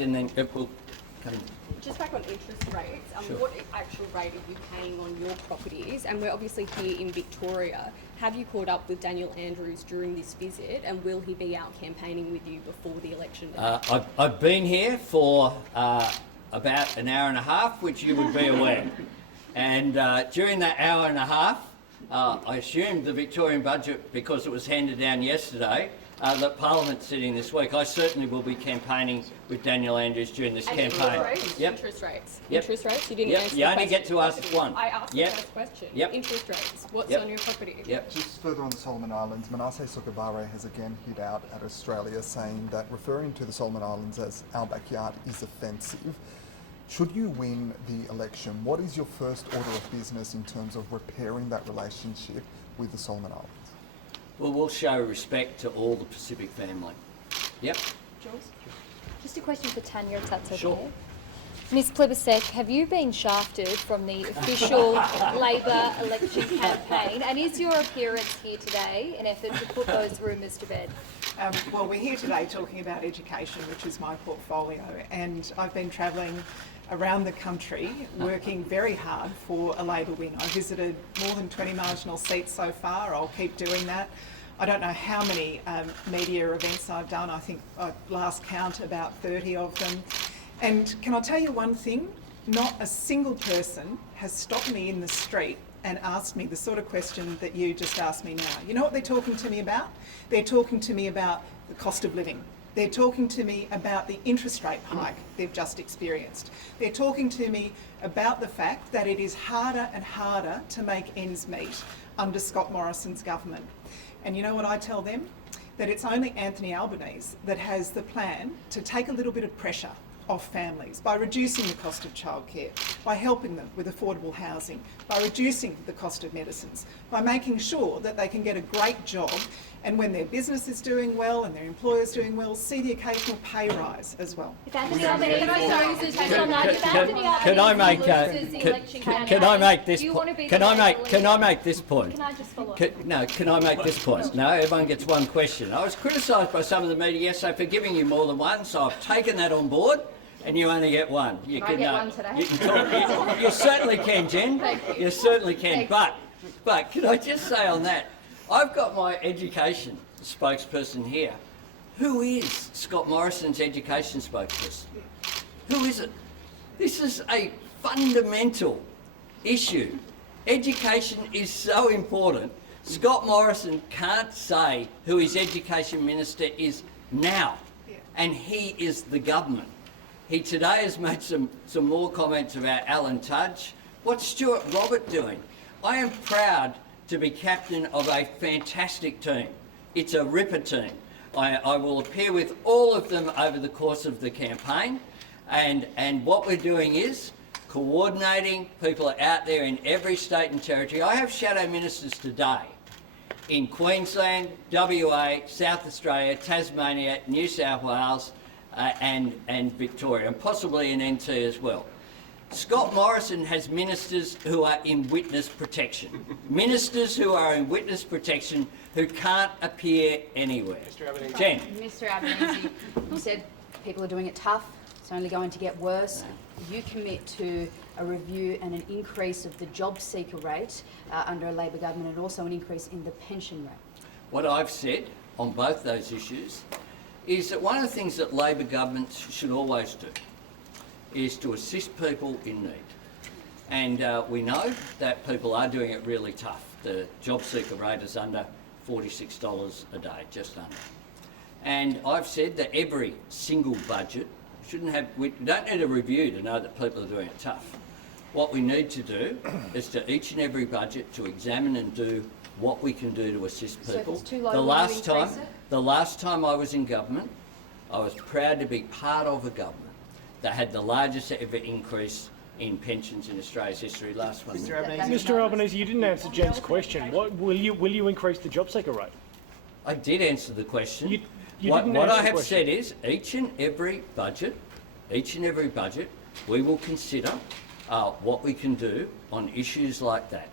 and then it will come. Just back on interest rates, Sure. what actual rate are you paying on your properties? And we're obviously here in Victoria. Have you caught up with Daniel Andrews during this visit, and will he be out campaigning with you before the election day? I've been here for about an hour and a half, which you would be aware. And during that hour and a half, I assumed the Victorian budget, because it was handed down yesterday, that Parliament's sitting this week. I certainly will be campaigning with Daniel Andrews during this campaign. Interest rates. Yep. Interest rates. You didn't Yep. answer You the only question. get to ask one. I asked Yep. the first question. Yep. Interest rates. What's Yep. on your property? Yep. Just further on the Solomon Islands, Manasseh Sogavare has again hit out at Australia, saying that referring to the Solomon Islands as our backyard is offensive. Should you win the election, what is your first order of business in terms of repairing that relationship with the Solomon Islands? Well, we'll show respect to all the Pacific family. Yep. Jules? Just a question for Tanya, if that's okay. Sure. Ms Plibersek, have you been shafted from the official Labor election campaign? And is your appearance here today an effort to put those rumours to bed? Well, we're here today talking about education, which is my portfolio, and I've been travelling around the country working very hard for a Labor win. I visited more than 20 marginal seats so far. I'll keep doing that. I don't know how many media events I've done. I think I last count about 30 of them. And can I tell you one thing? Not a single person has stopped me in the street and asked me the sort of question that you just asked me now. You know what they're talking to me about? They're talking to me about the cost of living. They're talking to me about the interest rate hike they've just experienced. They're talking to me about the fact that it is harder and harder to make ends meet under Scott Morrison's government. And you know what I tell them? That it's only Anthony Albanese that has the plan to take a little bit of pressure off families by reducing the cost of childcare, by helping them with affordable housing, by reducing the cost of medicines, by making sure that they can get a great job, and when their business is doing well and their employer's doing well, see the occasional pay rise as well. If Anthony Albanese Can I make this point? Can I make this point? Can I just follow up? Can I make this point? No, everyone gets one question. I was criticised by some of the media yesterday for giving you more than one, so I've taken that on board, and you only get one. You Can I get one today? You, can talk, you certainly can, Jen. Thank you. You certainly can. Thank But can I just say on that, I've got my education spokesperson here. Who is Scott Morrison's education spokesperson? Who is it? This is a fundamental issue. Education is so important. Scott Morrison can't say who his education minister is now, and he is the government. He today has made some more comments about Alan Tudge. What's Stuart Robert doing? I am proud to be captain of a fantastic team. It's a ripper team. I will appear with all of them over the course of the campaign, and what we're doing is coordinating. People are out there in every state and territory. I have shadow ministers today in Queensland, WA, South Australia, Tasmania, New South Wales and Victoria, and possibly in NT as well. Scott Morrison has ministers who are in witness protection. Ministers who are in witness protection who can't appear anywhere. Mr Albanese. Jen. Mr Albanese, you said people are doing it tough, it's only going to get worse. You commit to a review and an increase of the job seeker rate under a Labor government, and also an increase in the pension rate. What I've said on both those issues is that one of the things that Labor governments should always do is to assist people in need. And we know that people are doing it really tough. The job seeker rate is under $46 a day, just under. And I've said that every single budget we don't need a review to know that people are doing it tough. What we need to do is to each and every budget to examine and do what we can do to assist people. So if it's too low, the last time I was in government, I was proud to be part of a government that had the largest ever increase in pensions in Australia's history. Last one. Mr Albanese. Mr Albanese, you didn't answer Jen's question. What will you increase the job seeker rate? I did answer the question. What I have said is each and every budget, we will consider what we can do on issues like that.